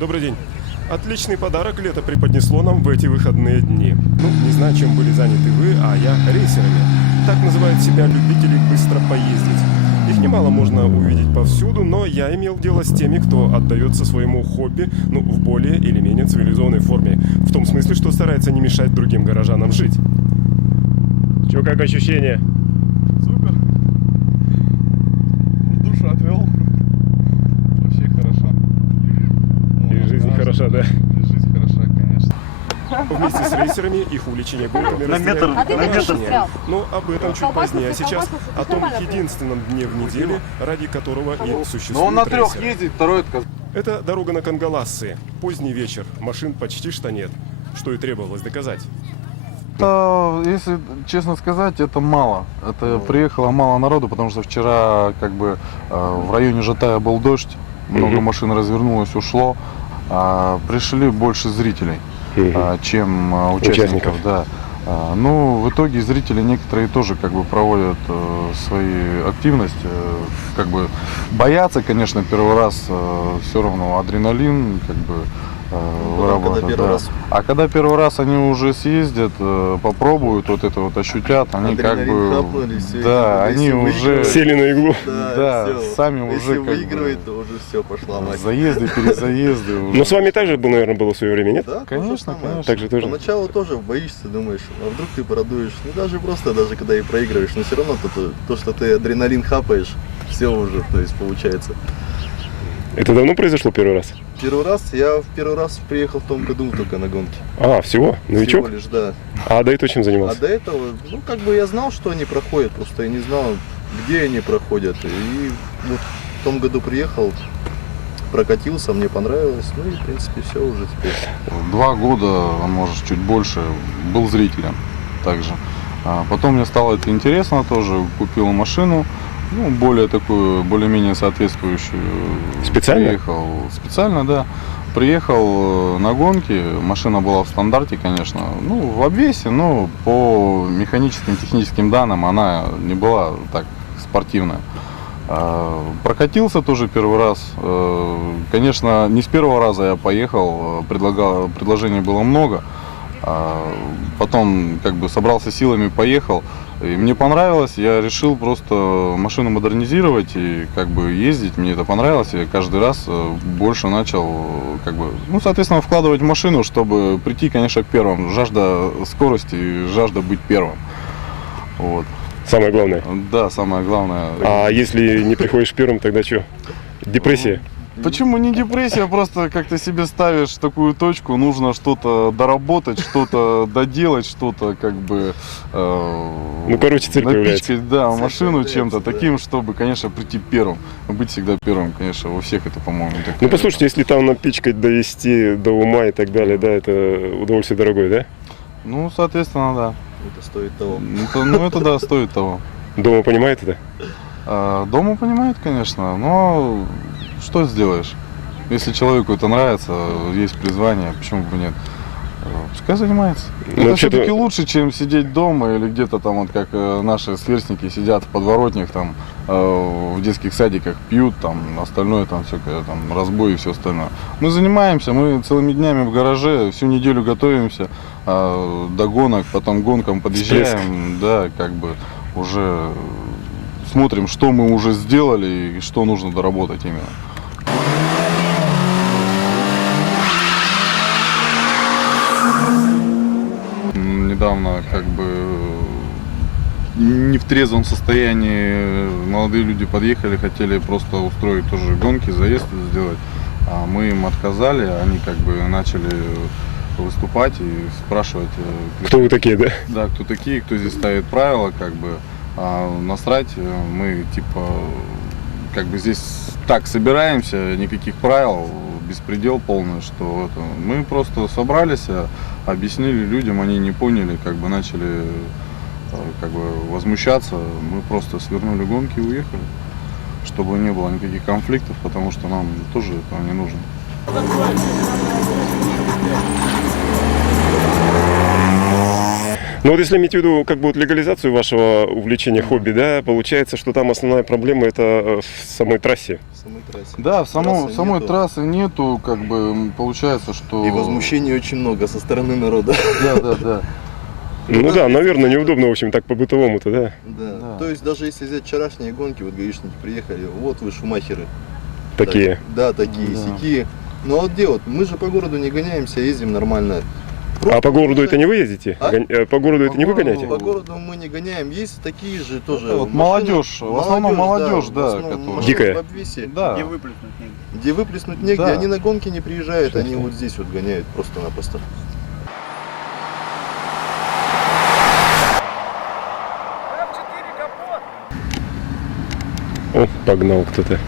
Добрый день. Отличный подарок лето преподнесло нам в эти выходные дни. Ну, не знаю, чем были заняты вы, а я рейсерами. Так называют себя любители быстро поездить. Их немало можно увидеть повсюду, но я имел дело с теми, кто отдается своему хобби, в более или менее цивилизованной форме. В том смысле, что старается не мешать другим горожанам жить. Чё, как ощущение? Супер. Душу отвел. Вообще хорошо. И жизнь хороша, да? И жизнь хороша, конечно. Вместе с рейсерами их увлечение гонками На метр разделяет. Но об этом чуть Колбаску, позднее. А сейчас колбаску о том нормально единственном дне в неделе, ради которого и Но существует он на трех рейсер. ездит, второй отказал. Это дорога на Кангалассы. Поздний вечер. Машин почти что нет. Что и требовалось доказать. Это, если честно сказать, это мало. Это приехало мало народу, потому что вчера в районе Жатая был дождь, много машин развернулось, ушло. Пришли больше зрителей, чем участников. Да. В итоге зрители некоторые тоже проводят свои активности, боятся, конечно, первый раз, все равно адреналин вырабатывают. Когда раз. А когда первый раз они уже съездят, попробуют ощутят, они хапнули, всё, да, если они выигрывают, уже Сели на иглу. да, всё. сами Если уже выигрывает, то уже все, пошла мать. заезды, перезаезды. Но с вами также, наверное, было в свое время, нет? Да, Конечно, то же самое. конечно. Так же тоже. Поначалу тоже боишься, думаешь, а вдруг ты продуешь. Даже когда и проигрываешь, но все равно то, что ты адреналин хапаешь, все уже, то есть получается. Это давно произошло первый раз? Я в первый раз приехал в том году только на гонки. А, всего? Новичок? Всего лишь, да. А до этого чем А занимался? до этого, я знал, что они проходят, просто я не знал, где они проходят. И вот в том году приехал, прокатился, мне понравилось, и в принципе все уже теперь. 2 года, а может чуть больше, был зрителем также. Потом мне стало это интересно тоже, купил машину, более-менее соответствующую. Специально? Приехал специально, да. Приехал на гонки, машина была в стандарте, конечно, в обвесе, но по механическим, техническим данным она не была так спортивная. Прокатился тоже первый раз. Конечно, не с первого раза я поехал, предложений было много. Потом собрался силами, поехал. И мне понравилось, я решил просто машину модернизировать и ездить, мне это понравилось, я каждый раз больше начал соответственно, вкладывать в машину, чтобы прийти, конечно, к первым. Жажда скорости и жажда быть первым. Вот. Самое главное. Да, самое главное. А если не приходишь первым, тогда что? Депрессия? Почему не депрессия, просто как-то себе ставишь такую точку, нужно что-то доработать, что-то доделать, что-то цель появляется. напичкать, да, машину чем-то таким, чтобы, конечно, прийти первым. Быть всегда первым, конечно, у всех это, по-моему, так. Послушайте, если там напичкать, довести до ума и так далее, да, это удовольствие дорогое, да? Соответственно, да. Это стоит того. Это да, стоит того. Дома понимает это? Дома понимает, конечно, но что сделаешь? Если человеку это нравится, есть призвание, почему бы нет? Пускай занимается. Это все-таки лучше, чем сидеть дома или где-то там, как наши сверстники сидят в подворотнях, там, в детских садиках пьют, там, остальное, там, всякое, там, разбой и все остальное. Мы занимаемся, мы целыми днями в гараже, всю неделю готовимся до гонок, потом гонкам подъезжаем, да, уже смотрим, что мы уже сделали и что нужно доработать именно. Недавно не в трезвом состоянии молодые люди подъехали, хотели просто устроить тоже гонки, заезд сделать, а мы им отказали, они начали выступать и спрашивать, кто вы такие, да? Да, кто такие, кто здесь ставит правила, насрать, мы здесь так собираемся, никаких правил, беспредел полный, что мы просто собрались, объяснили людям, они не поняли, начали возмущаться, мы просто свернули гонки и уехали, чтобы не было никаких конфликтов, потому что нам тоже этого не нужно. Ну вот если иметь в виду как бы вот легализацию вашего увлечения хобби, да, получается, что там основная проблема это в самой трассе. В самой трассе. Да, в Трассы самой нету. трассы нету, как бы получается, что... И возмущений очень много со стороны народа. Да. Ну да, наверное, неудобно, в общем, так по-бытовому-то, да. Да. То есть даже если взять вчерашние гонки, вот гаишники приехали, вот вы шумахеры. Такие. Да, такие, Да. сякие. Ну а вот где вот, мы же по городу не гоняемся, ездим нормально. А по городу это не вы ездите? А? По городу это не вы городу- гоняете? По городу мы не гоняем, есть такие же тоже. Это вот машины. молодежь, в основном молодежь, в да, основном которая- машины Дикая. в обвесе. Да. Где выплеснуть негде, Да. они на гонки не приезжают, они вот здесь вот гоняют просто-напросто. О, погнал кто-то.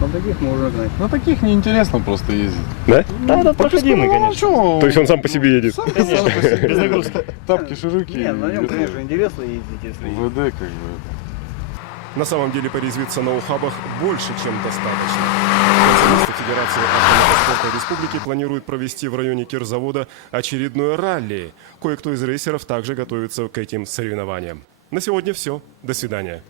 На таких можно гнать. На таких неинтересно просто ездить. Да? Да, да, проходимый, конечно. Чё? То есть он сам по себе едет? Сам по себе. без нагрузки. Тапки широкие. Нет, на нем, это, конечно, интересно ездить, если... ВД как бы. На самом деле порезвиться на ухабах больше, чем достаточно. Специалисты Федерации автоспорта Республики планируют провести в районе Кирзавода очередное ралли. Кое-кто из рейсеров также готовится к этим соревнованиям. На сегодня все. До свидания.